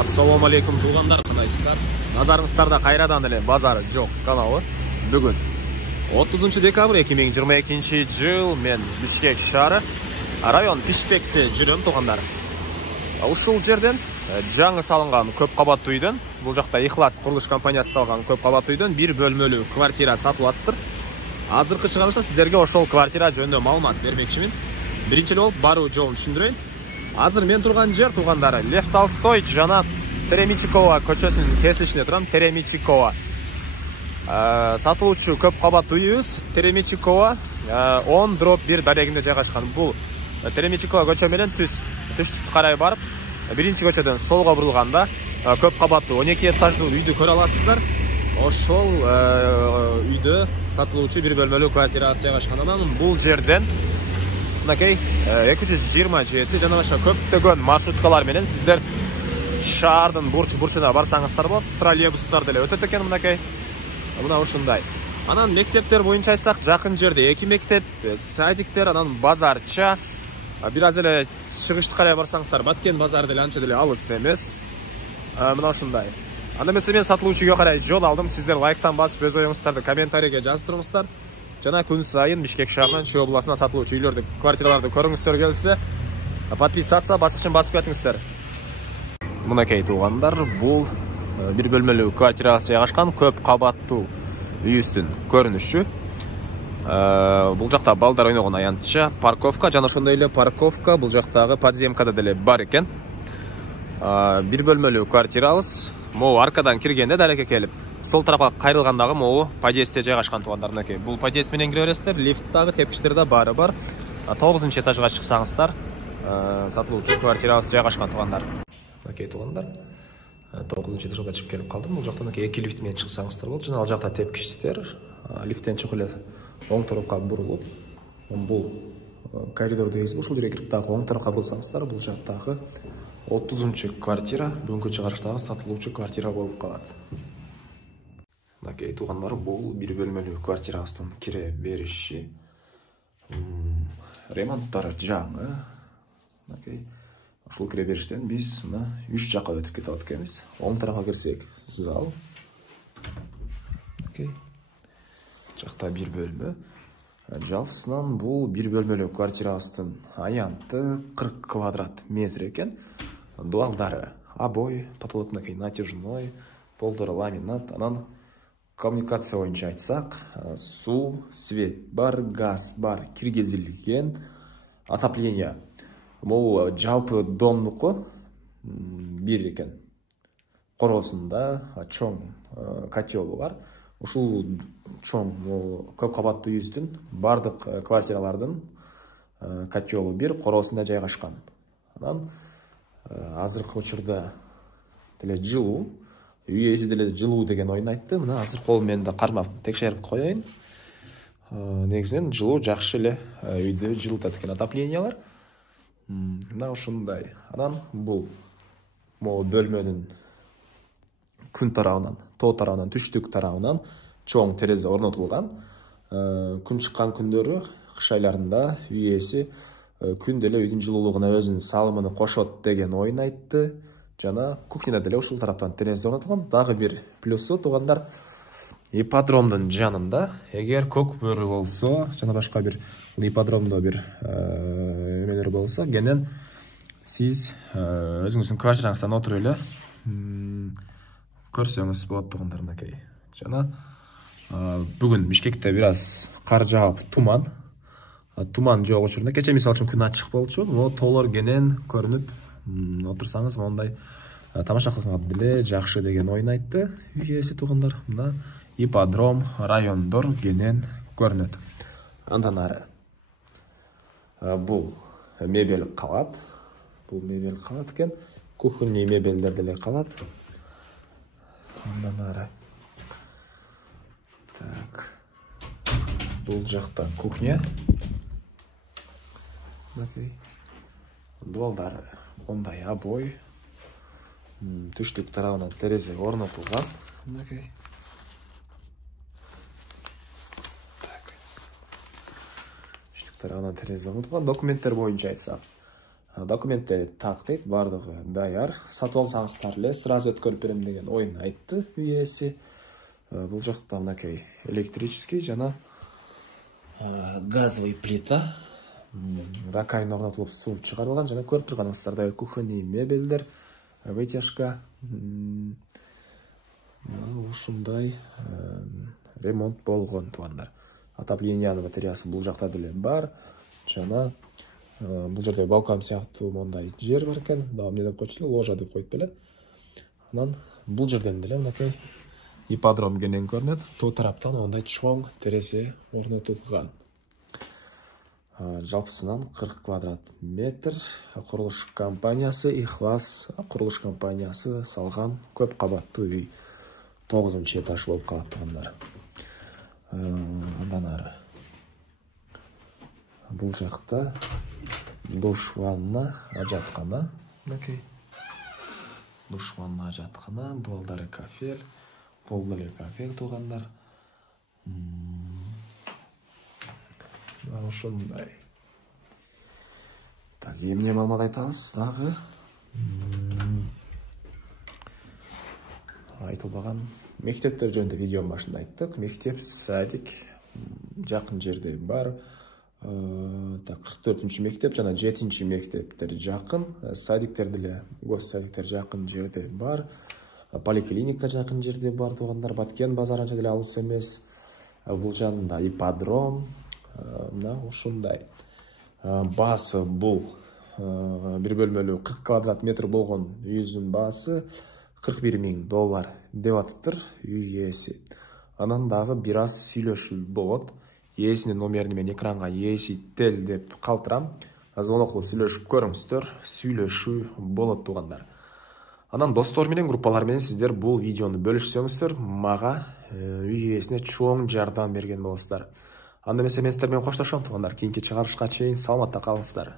Assalamu алейкум туғандар, кандайсыздар? Назарыңыздарда кайрадан эле базары жок каналы. Бүгүн 30 декабрь 2022 жыл мен Бишкек шаары район Пишпекте жүрөм туғандар. Ушул жерден жаңы салынган көп кабаттуу үйдөн, бул жакта Ихлас курулуш компаниясы салган көп кабаттуу үйдөн бир бөлмөлүү квартира сатылаттыр. Азыркы чыгарылышта сиздерге ошол квартира жөнүндө маалымат бермекчимин. Биринчи эле болуп баруу жолун түшүндүрөйүн. Азыр мен турган жер тугандары Лев Толстой жана Теремичикова көчөсүнүн кесишине турам. Теремичикова. Сатылуучу көп кабаттуу үйүбүз Теремичикова 10/1 дарегинде жайгашкан. Бул Теремичикова көчө менен түштүккө карай барып, биринчи көчөдөн солго бурулганда көп кабаттуу 12 этаждуу үйдү көрө аласыздар. Ошол үйдө сатылуучу бир бөлмөлүү квартирасы жайгашкан. Анан бул жерден 227 жана башка көптөгөн маршруткалар менен сиздер шаардын бурчуна барсаңыздар болот. Троллейбустар деле өтөт экен мынакей. Мына ушундай. Анан мектептер боюнча айтсак, жакын жерде 2 мектеп, садиктер, анан базарча. Бир аз эле чыгышты карай барсаңыздар, Баткен базары деле анча деле алыс эмес. Мына ушундай. Анда эмесе мен сатылуучу үйгө карай жол алдым. Сиздер лайктан басып өз оюңуздарды комментарийге жазып туруңуздар. Жана күн сайын Бишкек шаарынан Чүй областына сатылуучу үйлөрдү, квартираларды көрүңүздөр келсе, подписаться баскычын басып кетиңиздер. Мынакей туугандар, бул бир бөлмөлүү квартирасы жайгашкан көп кабаттуу үйүбүздүн көрүнүшү. Бул жакта балдар ойногон аянтча, парковка жана ошондой эле парковка бул жактагы подземкада деле бар экен. Бир бөлмөлүү квартирабыз. Могу аркадан киргенде далеке келип, сол тарапка кайрылгандагы могу подъездде жайгашкан туугандар. Мынакей бул подъезд менен кире бересиздер. Лифттагы тепкичтерде баары бар. 9-этажга чыксаңыздар, сатылуучу квартирабыз жайгашкан туугандар. Мынакей туугандар, 9-этажга чыгып келип калдым. Бул жактан 2 лифт менен чыксаңыздар болот. Жана ал жакта тепкичтер. Лифттен чыгып эле оң тарапка бурулуп, бул коридор дейбиз. Ушул жерге кирип дагы оң тарапка бурсаңыздар, бул жактагы 30-квартира бүгүнкү чыгарыштагы сатылуучу квартира болуп калат. Мынакей туугандар, бул бир бөлмөлүү квартирабыздын кире бериши. Ремонттары жаңы. Мынакей ушул кире бериштен биз мына 3 жакка өтүп кете алат экенбиз. Оң тарапка кирсек, зал. Мынакей жакта бир бөлмө. Жалпысынан бул бир бөлмөлүү квартирабыздын аянты 40 квадрат метр экен. Дуалдары обой, потолок мынакей натяжной, полдору ламинат. Анан коммуникация боюнча айтсак, суу, свет бар, газ бар, киргизилген, отопление. Могу жалпы домдуку бир экен. Короосунда чоң котелу бар. Ушул чоң көп кабаттуу үйүбүздүн бардык квартиралардын котелу бир, короосунда жайгашкан. Анан азыркы учурда деле жылуу, үй ээси деле жылуу деген оюн айтты. Мына азыр кол менен да кармап текшерип коеюн. Негизинен жылуу жакшы эле үйдү жылытат экен отоплениялар. Мына ушундай. Анан бул могу бөлмөнүн күн тарабынан, тоо тарабынан, түштүк тарабынан чоң терезе орнотулган. Күн чыккан күндөрү, кыш айларында үй ээси күн деле үйдүн жылуулугуна өзүнүн салымын кошот деген оюн айтты. Жана кухняда деле ушул тараптан терезе орнотулган. Дагы бир плюсу туугандар, ипподромдун жанында эгер көк бөрү болсо, жана башка бир ипподромдо бир эмелер болсо, кенен сиз өзүңүздүн квартираңыздан отуруп эле көрсөңүз болот туугандар. Мынакей. Жана бүгүн Бишкекте бир аз кар жаап, туман жок учурунда, кече мисалы үчүн күн ачык болчу, могу тоолор кенен көрүнүп отурсаңыз мондай тамаша кылганга деле жакшы деген оюн айтты үй ээси туугандар. Мына ипподром, райондор кенен көрүнөт. Андан ары бул мебель калат. Бул мебель калат экен. Кухонный мебелдер деле калат. Андан ары. Так. Бул жакта кухня. Мынакей. Дуалдары ондай обой. Түштүк тарабынан терезе орнотулган. Мынакей. Так. Түштүк тарабынан терезе орнотулган. Документтер боюнча айтсак, Документтер тактыйт, бардыгы даяр. Сатып алсаңыздар эле сразу өткөрүп берем деген оюн айтты үй ээси. Бул жакта мынакей электрический жана газовый плита. Ракайын орнотулуп суу чыгарылган жана көрүп турганыңыздардай кухонный мебелдер, вытяжка. Ушундай ремонт болгон туугандар. Отоплениянын батареясы бул жакта деле бар. Жана бул жерде балкон сыяктуу мондай жер бар экен. Дагы эмне деп койчу эле, ложа деп коюп беле. Анан бул жерден деле мынакей ипподром кенен көрүнөт. Тоо тараптан мондай чоң терезе орнотулган. Жалпысынан 40 квадрат метр. Курулуш компаниясы Ихлас курулуш компаниясы салган көп кабаттуу үй. 9-этаж болуп калат туугандар. Андан ары бул жакта душ, ванна, ажаткана. Мынакей душ, ванна, ажаткана, дуалдары кафель, пол деле кафель туугандар. Ушундай. Так, эмне маалымат айтабыз дагы? Айтылбаган мектептер жөнүндө видеонун башында айттык. Мектеп, садик жакын жерде бар. 44-чү мектеп жана 7-чи мектептер жакын. Садиктер деле, гос садиктер жакын жерде бар. Поликлиника жакын жерде бар туугандар. Баткен базарынча деле алыс эмес. Бул жанында ипподром. Мына ушундай. Баасы бул бир бөлмөлүү 40 квадрат метр болгон үйүнүн баасы $41,000 деп атыптыр үй ээси. Анан дагы бир аз сүйлөшүү болот. Ээсинин номерин мен экранга ээсител деп калтырам. Звонок кылып сүйлөшүп көрүңүздөр. Сүйлөшүү болот туугандар. Анан достор менен, группалар менен сиздер бул видеону бөлүшсөңүздөр, мага үй ээсине чоң жардам берген болосуздар. Анда эмесе мен сиздер менен коштошом туугандар. Кийинки чыгарышка чейин саламатта калыңыздар.